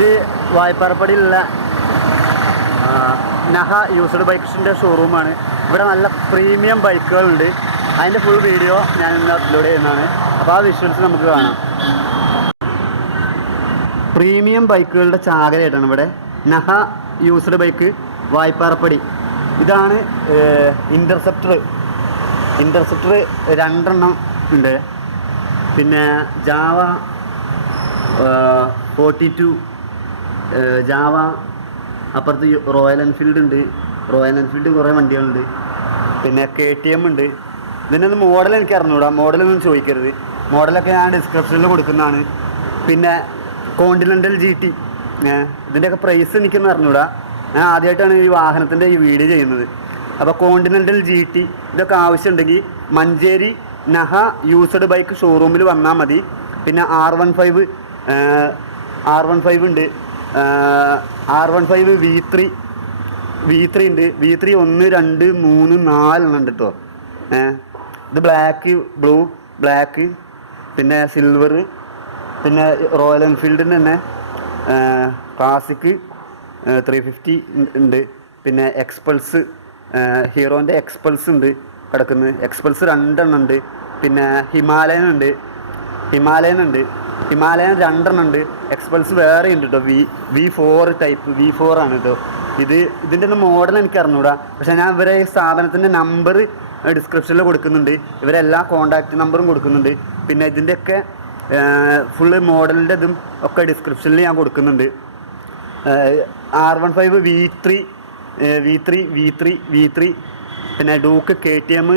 ഇത് വായ്പാറപ്പടിയിലുള്ള നഹ യൂസ്ഡ് ബൈക്സിൻ്റെ ഷോറൂമാണ്. ഇവിടെ നല്ല പ്രീമിയം ബൈക്കുകളുണ്ട്. അതിൻ്റെ ഫുൾ വീഡിയോ ഞാൻ ഇന്ന് അപ്ലോഡ് ചെയ്യുന്നതാണ്. അപ്പോൾ ആ വിഷ്വൽസ് നമുക്ക് കാണാം. പ്രീമിയം ബൈക്കുകളുടെ ചാകരയായിട്ടാണ് ഇവിടെ നഹ യൂസ്ഡ് ബൈക്ക് വായ്പാറപ്പടി. ഇതാണ് ഇൻ്റർസെപ്റ്റർ 2 ഉണ്ട്. പിന്നെ ജാവ 42, ജാവ, അപ്പുറത്ത് റോയൽ എൻഫീൽഡ് ഉണ്ട്. റോയൽ എൻഫീൽഡ് കുറേ വണ്ടികളുണ്ട്. പിന്നെ KTM ഉണ്ട്. ഇതിൻ്റെ ഒന്ന് മോഡൽ എനിക്ക് അറിഞ്ഞൂടാ, മോഡലൊന്നും ചോദിക്കരുത്. മോഡലൊക്കെ ഞാൻ ഡിസ്ക്രിപ്ഷനിൽ കൊടുക്കുന്നതാണ്. പിന്നെ കോണ്ടിനെൻ്റൽ GT, ഇതിൻ്റെയൊക്കെ പ്രൈസ് എനിക്കൊന്നും അറിഞ്ഞൂടാ. ഞാൻ ആദ്യമായിട്ടാണ് ഈ വാഹനത്തിൻ്റെ ഈ വീഡിയോ ചെയ്യുന്നത്. അപ്പോൾ കോണ്ടിനെൻ്റൽ GT ഇതൊക്കെ ആവശ്യമുണ്ടെങ്കിൽ മഞ്ചേരി നഹ യൂസ്ഡ് ബൈക്ക് ഷോറൂമിൽ വന്നാൽ മതി. പിന്നെ R15 ഉണ്ട്. R15 V3 ഉണ്ട്. V3 1, 2, 3, 4 ഉണ്ട് കേട്ടോ. ഇത് ബ്ലാക്ക്, ബ്ലൂ, ബ്ലാക്ക്, പിന്നെ സിൽവർ, പിന്നെ റോയൽ എൻഫീൽഡിൻ്റെ തന്നെ ക്ലാസിക് 350 ഉണ്ട്. പിന്നെ എക്സ്പൾസ്, ഹീറോൻ്റെ എക്സ്പൾസ് ഉണ്ട് കിടക്കുന്നത്. എക്സ്പൾസ് 2 ഉണ്ട്. പിന്നെ ഹിമാലയൻ 2 ഉണ്ട്. എക്സ്പൾസ് വേറെ ഉണ്ട് കേട്ടോ. V4 ടൈപ്പ് V4 ആണ് കേട്ടോ. ഇതിൻ്റെ ഒന്ന് മോഡൽ എനിക്ക് അറിഞ്ഞൂടാ. പക്ഷേ ഞാൻ ഇവരെ ഈ സ്ഥാപനത്തിൻ്റെ നമ്പർ ഡിസ്ക്രിപ്ഷനിൽ കൊടുക്കുന്നുണ്ട്. ഇവരെല്ലാ കോൺടാക്റ്റ് നമ്പറും കൊടുക്കുന്നുണ്ട്. പിന്നെ ഇതിൻ്റെയൊക്കെ ഫുള്ള് മോഡലിൻ്റെ ഇതും ഒക്കെ ഡിസ്ക്രിപ്ഷനിൽ ഞാൻ കൊടുക്കുന്നുണ്ട്. R15 V3, പിന്നെ ഡൂക്ക് KTM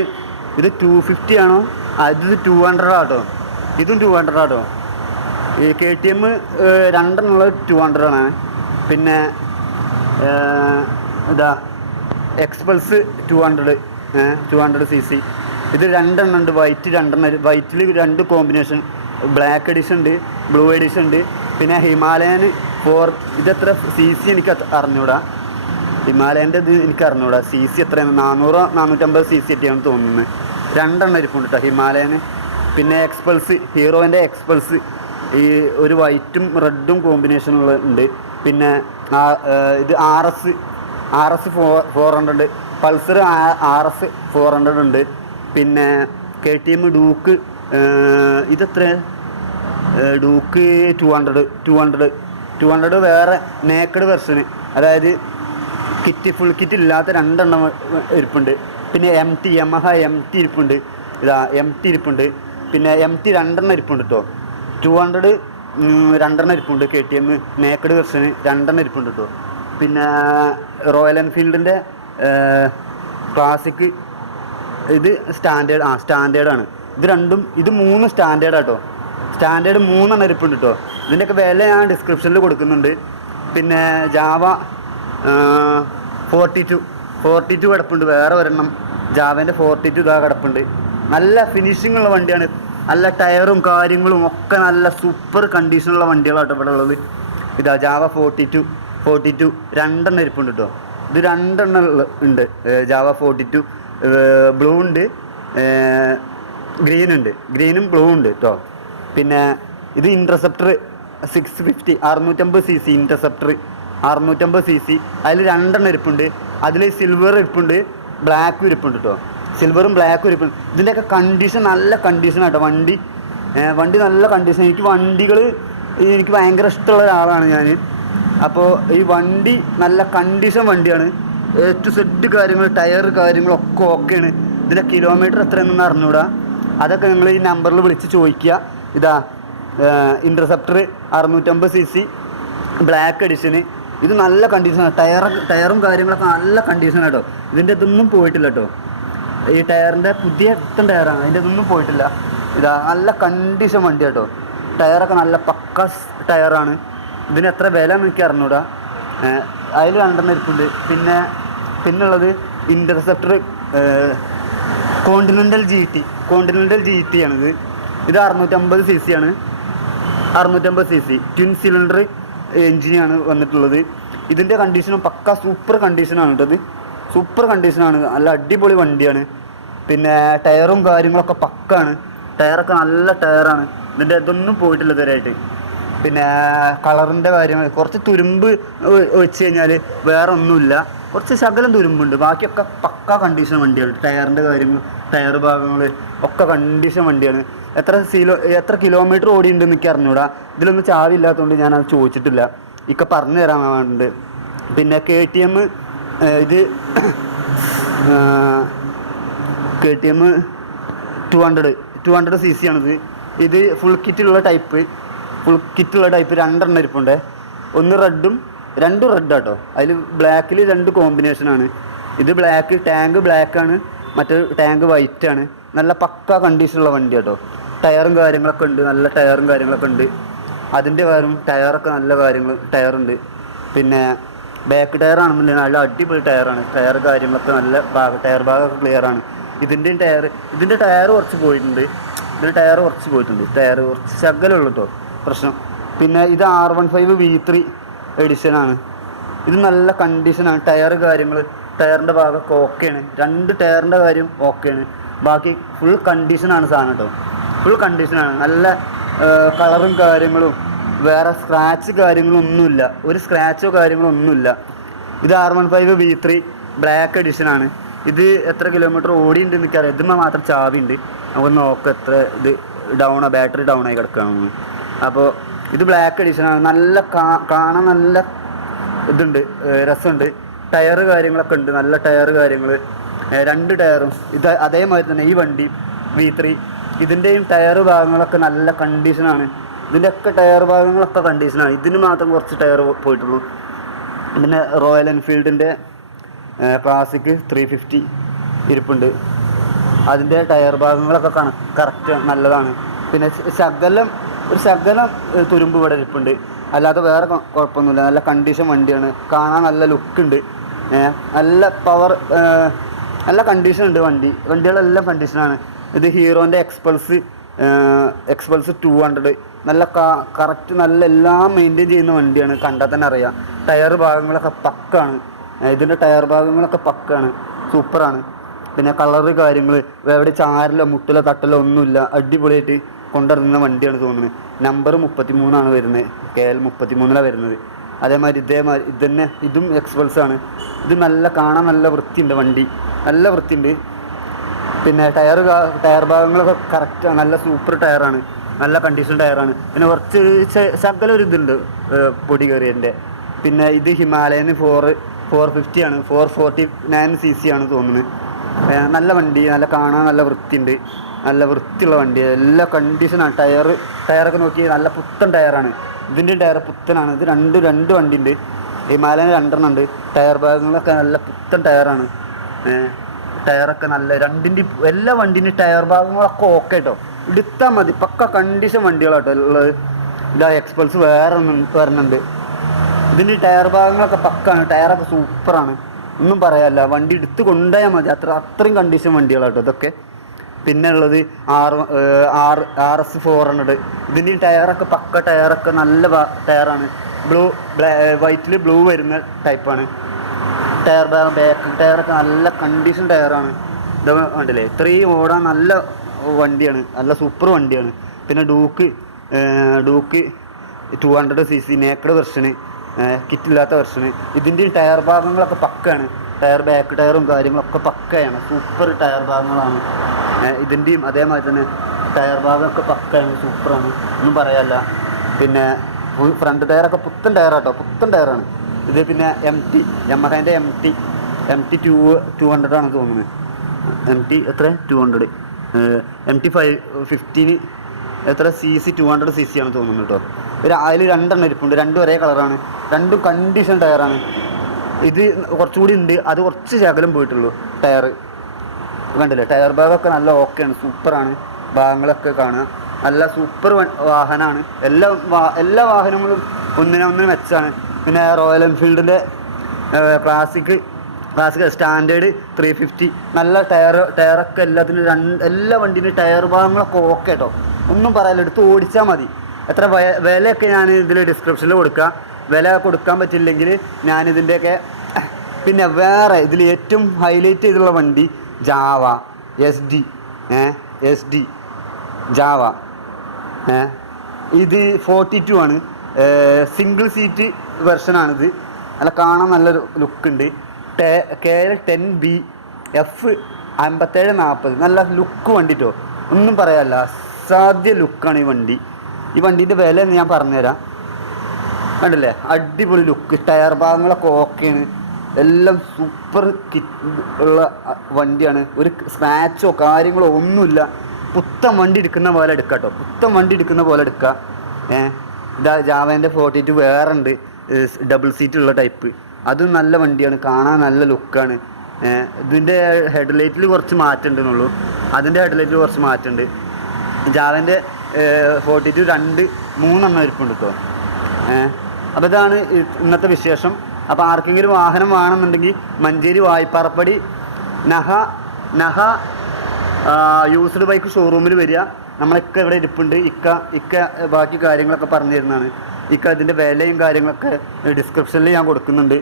ഇത് 250 ആണോ? ഇത് 200 ആട്ടോ. ഇതും 200 ആട്ടോ. ഈ KTM 2 200 ആണ്. പിന്നെ ഇതാ എക്സ്പൾസ് 200 cc. ഇത് 2 ഉണ്ട്. വൈറ്റ് 2 വൈറ്റിൽ 2 കോമ്പിനേഷൻ, ബ്ലാക്ക് എഡിഷൻ ഉണ്ട്, ബ്ലൂ എഡിഷൻ ഉണ്ട്. പിന്നെ ഹിമാലയൻ 4, ഇതെത്ര CC എനിക്ക് അറിഞ്ഞൂടാ. ഹിമാലയൻ്റെ ഇത് എനിക്ക് അറിഞ്ഞൂടാ CC എത്രയാണ്. 400-450 CC ഒക്കെയാണ് തോന്നുന്നത്. 2 ഇരിപ്പുണ്ട് കേട്ടോ ഹിമാലയന്. പിന്നെ എക്സ്പൾസ്, ഹീറോൻ്റെ എക്സ്പൾസ് ഈ ഒരു വൈറ്റും റെഡും കോമ്പിനേഷനുള്ള ഉണ്ട്. പിന്നെ ഇത് RS 400, പൾസർ RS 400 ഉണ്ട്. പിന്നെ KTM ഡൂക്ക്, ഇതെത്ര? ഡൂക്ക് 200 വേറെ നേക്കഡ് വെർഷന്, അതായത് ഫുൾ കിറ്റ് ഇല്ലാത്ത 2 ഇരിപ്പുണ്ട്. പിന്നെ യമഹ MT ഇരിപ്പുണ്ട്. ഇതാ MT ഇരിപ്പുണ്ട്. പിന്നെ MT 2 ഇരിപ്പുണ്ട് കേട്ടോ. 200 2 ഇരിപ്പുണ്ട്. KTM നേക്കഡ് വെർഷന് 2 ഇരിപ്പുണ്ട് കേട്ടോ. പിന്നെ റോയൽ എൻഫീൽഡിൻ്റെ ക്ലാസിക്, ഇത് സ്റ്റാൻഡേർഡാണ്. ഇത് 3 സ്റ്റാൻഡേർഡാട്ടോ. സ്റ്റാൻഡേർഡ് 3 ഇരിപ്പുണ്ട് കേട്ടോ. ഇതിൻ്റെയൊക്കെ വില ഞാൻ ഡിസ്ക്രിപ്ഷനിൽ കൊടുക്കുന്നുണ്ട്. പിന്നെ ജാവ 42 കിടപ്പുണ്ട്. വേറെ ഒരെണ്ണം ജാവേൻ്റെ 42 ഇതാ കിടപ്പുണ്ട്. നല്ല ഫിനിഷിംഗ് ഉള്ള വണ്ടിയാണ്. നല്ല ടയറും കാര്യങ്ങളും ഒക്കെ നല്ല സൂപ്പർ കണ്ടീഷനുള്ള വണ്ടികളാട്ടോ ഇവിടെ ഉള്ളത്. ഇതാ ജാവ 42 2 ഇരിപ്പുണ്ട് കേട്ടോ. ഇത് 2 ഉണ്ട്. ജാവ 42 ബ്ലൂ ഉണ്ട്, ഗ്രീനും ബ്ലൂ ഉണ്ട് കേട്ടോ. പിന്നെ ഇത് ഇൻ്റർസെപ്റ്റർ 650 650 cc ഇൻ്റർസെപ്റ്റർ 650 cc. അതിൽ 2 ഇരിപ്പുണ്ട്. അതിൽ സിൽവർ ഇരിപ്പുണ്ട്, ബ്ലാക്കും ഇരിപ്പുണ്ട് കേട്ടോ. സിൽവറും ബ്ലാക്കും ഇരിപ്പുണ്ട്. ഇതിൻ്റെയൊക്കെ കണ്ടീഷൻ നല്ല കണ്ടീഷനാട്ടോ. വണ്ടി നല്ല കണ്ടീഷൻ. എനിക്ക് ഭയങ്കര ഇഷ്ടമുള്ള ഒരാളാണ് ഞാൻ. അപ്പോൾ ഈ വണ്ടി നല്ല കണ്ടീഷൻ വണ്ടിയാണ്. A to Z കാര്യങ്ങൾ, ടയർ കാര്യങ്ങളൊക്കെ ഓക്കെയാണ്. ഇതിൻ്റെ കിലോമീറ്റർ എത്രയെന്നൊന്നും അറിഞ്ഞൂടാ. അതൊക്കെ നിങ്ങൾ ഈ നമ്പറിൽ വിളിച്ച് ചോദിക്കുക. ഇതാ ഇൻ്റർസെപ്റ്റർ 650 cc ബ്ലാക്ക് എഡിഷന്. ഇത് നല്ല കണ്ടീഷനാണ്. ടയറും കാര്യങ്ങളൊക്കെ നല്ല കണ്ടീഷനാണ് കേട്ടോ. ഇതിൻ്റെ ഇതൊന്നും പോയിട്ടില്ല കേട്ടോ. ഈ ടയറിൻ്റെ പുതിയ ടയറാണ്. അതിൻ്റെ ഇതൊന്നും പോയിട്ടില്ല. ഇതാ നല്ല കണ്ടീഷൻ വണ്ടി കേട്ടോ. ടയറൊക്കെ നല്ല പക്ക ടയറാണ്. ഇതിന് എത്ര വില എനിക്ക് അറിഞ്ഞൂടാ. അതിൽ 2 ഇരിപ്പുണ്ട്. പിന്നുള്ളത് ഇൻ്റർസെപ്റ്റർ കോണ്ടിനെൻ്റൽ GT ആണിത്. ഇത് 650 cc ആണ്. 650 cc ട്വിൻ സിലിണ്ടർ എൻജിനാണ് വന്നിട്ടുള്ളത്. ഇതിൻ്റെ കണ്ടീഷനും പക്ക സൂപ്പർ കണ്ടീഷനാണ് കേട്ടത്. സൂപ്പർ കണ്ടീഷനാണ്. നല്ല അടിപൊളി വണ്ടിയാണ്. പിന്നെ ടയറും കാര്യങ്ങളൊക്കെ പക്കാണ്. ടയറൊക്കെ നല്ല ടയറാണ്. ഇതിൻ്റെ ഇതൊന്നും പോയിട്ടില്ല ഇതുവരെയായിട്ട്. പിന്നെ കളറിൻ്റെ കാര്യങ്ങൾ കുറച്ച് തുരുമ്പ് വെച്ച് കഴിഞ്ഞാൽ വേറെ ഒന്നുമില്ല, കുറച്ച് ശകലം തുരുമ്പുണ്ട്, ബാക്കിയൊക്കെ പക്ക കണ്ടീഷൻ വണ്ടിയാണ്. ടയറിൻ്റെ കാര്യങ്ങൾ, ടയർ ഭാഗങ്ങൾ ഒക്കെ കണ്ടീഷൻ വണ്ടിയാണ്. എത്ര കിലോമീറ്റർ ഓടിയിട്ടുണ്ടെന്ന് എനിക്ക് അറിഞ്ഞൂടാ. ഇതിലൊന്നും ചാവില്ലാത്തതുകൊണ്ട് ഞാനത് ചോദിച്ചിട്ടില്ല, ഇക്കെ പറഞ്ഞു തരാൻ വേണ്ടിയിട്ട്. പിന്നെ KTM ഇത് KTM 200 cc ആണിത്. ഇത് ഫുൾ കിറ്റുള്ള ടൈപ്പ് 2 ഇരിപ്പുണ്ട്. ഒന്ന് റെഡും 2 റെഡ് ആട്ടോ. അതിൽ ബ്ലാക്കിൽ 2 കോമ്പിനേഷനാണ്. ഇത് ബ്ലാക്ക്, ടാങ്ക് ബ്ലാക്കാണ്, മറ്റേ ടാങ്ക് വൈറ്റ് ആണ്. നല്ല പക്ക കണ്ടീഷനുള്ള വണ്ടി കേട്ടോ. ടയറും കാര്യങ്ങളൊക്കെ ഉണ്ട്, നല്ല ടയറും കാര്യങ്ങളൊക്കെ ഉണ്ട്. അതിൻ്റെ ടയറൊക്കെ നല്ല ടയറുണ്ട്. പിന്നെ ബാക്ക് ടയറാണെന്നുണ്ടെങ്കിൽ നല്ല അടിപൊളി ടയറാണ്. ടയർ കാര്യങ്ങളൊക്കെ നല്ല ടയർ ഭാഗമൊക്കെ ക്ലിയറാണ്. ഇതിൻ്റെ ടയർ കുറച്ച് പോയിട്ടുണ്ട്. ടയർ കുറച്ച് ശകലമുള്ളൂ കേട്ടോ പ്രശ്നം. പിന്നെ ഇത് R15 V3 എഡിഷനാണ്. ഇത് നല്ല കണ്ടീഷനാണ്. ടയറിൻ്റെ ഭാഗമൊക്കെ ഓക്കെയാണ്. 2 ടയറിൻ്റെ കാര്യം ഓക്കെയാണ്. ബാക്കി ഫുൾ കണ്ടീഷനാണ് സാധനം കേട്ടോ. ഫുൾ കണ്ടീഷനാണ്. നല്ല കളറും കാര്യങ്ങളും, വേറെ സ്ക്രാച്ച് കാര്യങ്ങളൊന്നുമില്ല, ഒരു സ്ക്രാച്ചോ കാര്യങ്ങളൊന്നുമില്ല. ഇത് R15 V3 ബ്ലാക്ക് എഡിഷനാണ്. ഇത് എത്ര കിലോമീറ്റർ ഓടിയിട്ടുണ്ടെന്ന് എനിക്കറിയാം. ഇതിന്മേൽ മാത്രം ചാവിയുണ്ട്, നമുക്ക് നോക്കാം എത്ര ഇത് ബാറ്ററി ഡൗൺ ആയി കിടക്കുകയാണെന്ന്. അപ്പോൾ ഇത് ബ്ലാക്ക് എഡിഷനാണ്. നല്ല കാണാൻ നല്ല ഇതുണ്ട്, രസമുണ്ട്. ടയർ കാര്യങ്ങളൊക്കെ ഉണ്ട്, നല്ല ടയർ കാര്യങ്ങൾ. 2 ടയറും ഇത് അതേമാതിരി തന്നെ ഈ വണ്ടി V3 ഇതിൻ്റെയും ടയർ ഭാഗങ്ങളൊക്കെ നല്ല കണ്ടീഷനാണ്. ഇതിൻ്റെയൊക്കെ ടയർ ഭാഗങ്ങളൊക്കെ കണ്ടീഷനാണ്. ഇതിന് മാത്രം കുറച്ച് ടയർ പോയിട്ടുള്ളൂ. പിന്നെ റോയൽ എൻഫീൽഡിൻ്റെ ക്ലാസിക് 350 ഇരിപ്പുണ്ട്. അതിൻ്റെ ടയർ ഭാഗങ്ങളൊക്കെ കറക്റ്റ് നല്ലതാണ്. പിന്നെ ഒരു ശകലം തുരുമ്പ് ഇവിടെ ഇരിപ്പുണ്ട്, അല്ലാതെ വേറെ കുഴപ്പമൊന്നുമില്ല. നല്ല കണ്ടീഷൻ വണ്ടിയാണ്, കാണാൻ നല്ല ലുക്കുണ്ട്, നല്ല പവർ, നല്ല കണ്ടീഷൻ ഉണ്ട്. വണ്ടികളെല്ലാം കണ്ടീഷനാണ്. ഇത് ഹീറോൻ്റെ എക്സ്പൾസ് 200 നല്ല കറക്റ്റ്, നല്ല എല്ലാം മെയിൻറ്റെയിൻ ചെയ്യുന്ന വണ്ടിയാണ്. കണ്ടാൽ തന്നെ അറിയാം. ടയർ ഭാഗങ്ങളൊക്കെ പക്കാണ്. ഇതിൻ്റെ ടയർ ഭാഗങ്ങളൊക്കെ പക്കാണ്, സൂപ്പറാണ്. പിന്നെ കളറ് കാര്യങ്ങൾ എവിടെ ചാരലോ മുട്ടിലോ തട്ടലോ ഒന്നുമില്ല, അടിപൊളിയായിട്ട് കൊണ്ടുവരുന്ന വണ്ടിയാണ് തോന്നുന്നത്. നമ്പർ 33 വരുന്നത്, KL 33 വരുന്നത്. അതേമാതിരി ഇതും എക്സ്പൾസാണ്. ഇത് കാണാൻ നല്ല വൃത്തിയുണ്ട്, വണ്ടി നല്ല വൃത്തിയുണ്ട്. പിന്നെ ടയർ ഭാഗങ്ങളൊക്കെ കറക്റ്റാണ്, നല്ല സൂപ്പർ ടയറാണ്, നല്ല കണ്ടീഷൻ ടയറാണ്. പിന്നെ കുറച്ച് ശകലം ഒരു ഇതുണ്ട് പൊടി കയറിയതിൻ്റെ. പിന്നെ ഇത് ഹിമാലയൻ 450 ആണ്, 449 cc ആണ് തോന്നുന്നത്. നല്ല വണ്ടി, കാണാൻ നല്ല വൃത്തിയുണ്ട്, നല്ല വൃത്തിയുള്ള വണ്ടി, എല്ലാ കണ്ടീഷനാണ്. ടയറൊക്കെ നോക്കി നല്ല പുത്തൻ ടയറാണ്. ഇതിൻ്റെ ടയർ പുത്തനാണ്. ഇത് രണ്ട് വണ്ടി ഉണ്ട്. ഹിമാലയൻ 2 ഉണ്ട്. ടയർ ഭാഗങ്ങളൊക്കെ നല്ല പുത്തൻ ടയറാണ്. ടയറൊക്കെ നല്ല എല്ലാ വണ്ടീൻ്റെ ടയർ ഭാഗങ്ങളൊക്കെ ഓക്കെ കേട്ടോ. എടുത്താൽ മതി, പക്ക കണ്ടീഷൻ വണ്ടികളാട്ടോ ഉള്ളത്. ഇതാ എക്സ്പൾസ് വേറെ വരുന്നുണ്ട്. ഇതിൻ്റെ ടയർ ഭാഗങ്ങളൊക്കെ പക്കാണ്, ടയറൊക്കെ സൂപ്പറാണ്, ഒന്നും പറയാനില്ല. വണ്ടി എടുത്ത് കൊണ്ടുപോയാൽ മതി, അത്രയും കണ്ടീഷൻ വണ്ടികളാട്ടോ ഇതൊക്കെ. പിന്നെ ഉള്ളത് RS 400. ഇതിൻ്റെ ടയറൊക്കെ പക്ക ടയറൊക്കെ നല്ല ടയറാണ്. വൈറ്റിൽ ബ്ലൂ വരുന്ന ടൈപ്പാണ്. ടയർ ഭാഗം ബാക്ക് ടയറൊക്കെ നല്ല കണ്ടീഷൻ ടയറാണ്. ഇത് കണ്ടില്ലേ, ഇത്രയും ഓടാൻ നല്ല വണ്ടിയാണ്, നല്ല സൂപ്പർ വണ്ടിയാണ്. പിന്നെ ഡൂക്ക് 200 cc നേക്കഡ് വെർഷന്, കിറ്റില്ലാത്ത വെർഷന്. ഇതിൻ്റെയും ടയർ ഭാഗങ്ങളൊക്കെ പക്കാണ്. ബാക്ക് ടയറും കാര്യങ്ങളൊക്കെ പക്കയാണ്, സൂപ്പർ ടയർ ഭാഗങ്ങളാണ്. ഇതിൻ്റെയും അതേമാതിരി തന്നെ ടയർ ഭാഗമൊക്കെ പക്കയാണ്, സൂപ്പറാണ്, ഒന്നും പറയാനില്ല. പിന്നെ ഫ്രണ്ട് ടയറൊക്കെ പുത്തൻ ടയറാണ് ഇത്. പിന്നെ യമഹേൻ്റെ MT 200 ആണ് തോന്നുന്നത്. എത്ര 200 MT 15 എത്ര cc 200 cc ആണ് തോന്നുന്നത് കേട്ടോ. അതിൽ 2 ഇരിപ്പുണ്ട്, 2 ഒരേ കളറാണ്, 2 കണ്ടീഷൻ ടയറാണ്. ഇത് കുറച്ചുകൂടി ഉണ്ട്, അത് കുറച്ച് ശകലം പോയിട്ടുള്ളൂ ടയർ. കണ്ടില്ലേ, ടയർ ഭാഗമൊക്കെ നല്ല ഓക്കെയാണ്, സൂപ്പറാണ്. ഭാഗങ്ങളൊക്കെ കാണുക, നല്ല സൂപ്പർ വാഹനമാണ്. എല്ലാ വാഹനങ്ങളും ഒന്നിനൊന്നിനും മെച്ചാണ്. പിന്നെ റോയൽ എൻഫീൽഡിൻ്റെ ക്ലാസിക് സ്റ്റാൻഡേർഡ് 350 നല്ല ടയറൊക്കെ എല്ലാ വണ്ടീൻ്റെ ടയർ ഭാഗങ്ങളൊക്കെ ഓക്കെ കേട്ടോ, ഒന്നും പറയാനില്ല, എടുത്ത് ഓടിച്ചാൽ മതി. എത്ര വിലയൊക്കെ ഞാൻ ഇതിൽ ഡിസ്ക്രിപ്ഷനിൽ കൊടുക്കാം. വില കൊടുക്കാൻ പറ്റില്ലെങ്കിൽ ഞാനിതിൻ്റെയൊക്കെ. പിന്നെ വേറെ ഇതിൽ ഏറ്റവും ഹൈലൈറ്റ് ചെയ്തുള്ള വണ്ടി ജാവ SD ജാവ. ഇത് 42 ആണ്. സിംഗിൾ സീറ്റ് വെർഷനാണിത്. നല്ല കാണാൻ നല്ലൊരു ലുക്കുണ്ട്. KL10BF 5740 നല്ല ലുക്ക് വണ്ടിട്ടോ, ഒന്നും പറയാനില്ല, അസാധ്യ ലുക്കാണ് ഈ വണ്ടി. ഈ വണ്ടീൻ്റെ വില എന്ന് ഞാൻ പറഞ്ഞുതരാം. കണ്ടില്ലേ, അടിപൊളി ലുക്ക്, ടയർ ഭാഗങ്ങളൊക്കെ ഓക്കെയാണ്, എല്ലാം സൂപ്പർ ഉള്ള വണ്ടിയാണ്. ഒരു സ്ക്രാച്ചോ കാര്യങ്ങളോ ഒന്നുമില്ല. പുത്തൻ വണ്ടി എടുക്കുന്ന പോലെ എടുക്കാം കേട്ടോ, പുത്തൻ വണ്ടി എടുക്കുന്ന പോലെ എടുക്കാം. ഇതാ ജാവേൻ്റെ 42 വേറെ ഉണ്ട്, ഡബിൾ സീറ്റ് ഉള്ള ടൈപ്പ്, അതും നല്ല വണ്ടിയാണ്, കാണാൻ നല്ല ലുക്കാണ്. ഇതിൻ്റെ ഹെഡ്ലൈറ്റിൽ കുറച്ച് മാറ്റം ഉണ്ടെന്നുള്ളൂ, അതിൻ്റെ ഹെഡ്ലൈറ്റിൽ കുറച്ച് മാറ്റമുണ്ട്. ജാവേൻ്റെ 42 3 ഇരിപ്പുണ്ട് കേട്ടോ. അപ്പോൾ ഇതാണ് ഇന്നത്തെ വിശേഷം. അപ്പോൾ ആർക്കെങ്കിലും വാഹനം വേണമെന്നുണ്ടെങ്കിൽ മഞ്ചേരി വായ്പാറപ്പടി നഹ യൂസ്ഡ് ബൈക്ക് ഷോറൂമിൽ വരിക. നമ്മളൊക്കെ ഇവിടെ ഇരിപ്പുണ്ട്. ഇക്ക ബാക്കി കാര്യങ്ങളൊക്കെ പറഞ്ഞു തരുന്നതാണ്. അതിൻ്റെ വിലയും കാര്യങ്ങളൊക്കെ ഡിസ്ക്രിപ്ഷനിൽ ഞാൻ കൊടുക്കുന്നുണ്ട്.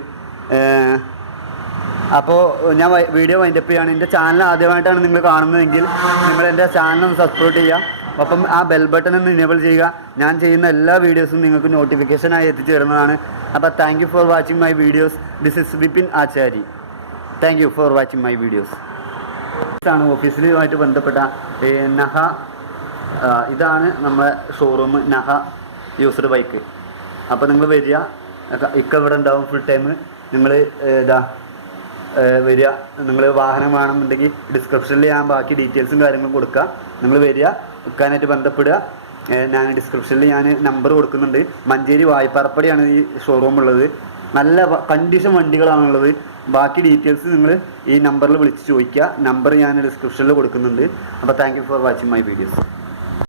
അപ്പോൾ ഞാൻ വീഡിയോ വൈൻഡപ്പ് ചെയ്യുകയാണ്. എൻ്റെ ചാനൽ ആദ്യമായിട്ടാണ് നിങ്ങൾ കാണുന്നതെങ്കിൽ നിങ്ങൾ എൻ്റെ ചാനൽ ഒന്ന് സബ്സ്ക്രൈബ് ചെയ്യുക, അപ്പം ആ ബെൽ ബട്ടൺ ഒന്ന് ഇനേബിൾ ചെയ്യുക. ഞാൻ ചെയ്യുന്ന എല്ലാ വീഡിയോസും നിങ്ങൾക്ക് നോട്ടിഫിക്കേഷനായി എത്തിച്ചു തരുന്നതാണ്. അപ്പോൾ thank you for watching my videos. This is Vipin Achari. Thank you for watching my videos. ഇതാണ് ഓഫീസിലുമായിട്ട് ബന്ധപ്പെട്ട നഹ, ഇതാണ് നമ്മളെ ഷോറൂം നഹ യൂസ്ഡ് ബൈക്ക്. അപ്പോൾ നിങ്ങൾ വരിക, ഇവിടെ ഉണ്ടാവും ഫുൾ ടൈം. നിങ്ങൾ വരിക, നിങ്ങൾ വാഹനം വേണമെന്നുണ്ടെങ്കിൽ ഡിസ്ക്രിപ്ഷനിൽ ഞാൻ ബാക്കി ഡീറ്റെയിൽസും കാര്യങ്ങളും കൊടുക്കുക. നിങ്ങൾ വരിക, വിൽക്കാനായിട്ട് ബന്ധപ്പെടുക. ഞാൻ ഡിസ്ക്രിപ്ഷനിൽ ഞാൻ നമ്പർ കൊടുക്കുന്നുണ്ട്. മഞ്ചേരി വായ്പാറപ്പടിയാണ് ഈ ഷോറൂം ഉള്ളത്. നല്ല കണ്ടീഷൻ വണ്ടികളാണുള്ളത്. ബാക്കി ഡീറ്റെയിൽസ് നിങ്ങൾ ഈ നമ്പറിൽ വിളിച്ച് ചോദിക്കുക. നമ്പർ ഞാൻ ഡിസ്ക്രിപ്ഷനിൽ കൊടുക്കുന്നുണ്ട്. അപ്പോൾ thank you for watching my videos.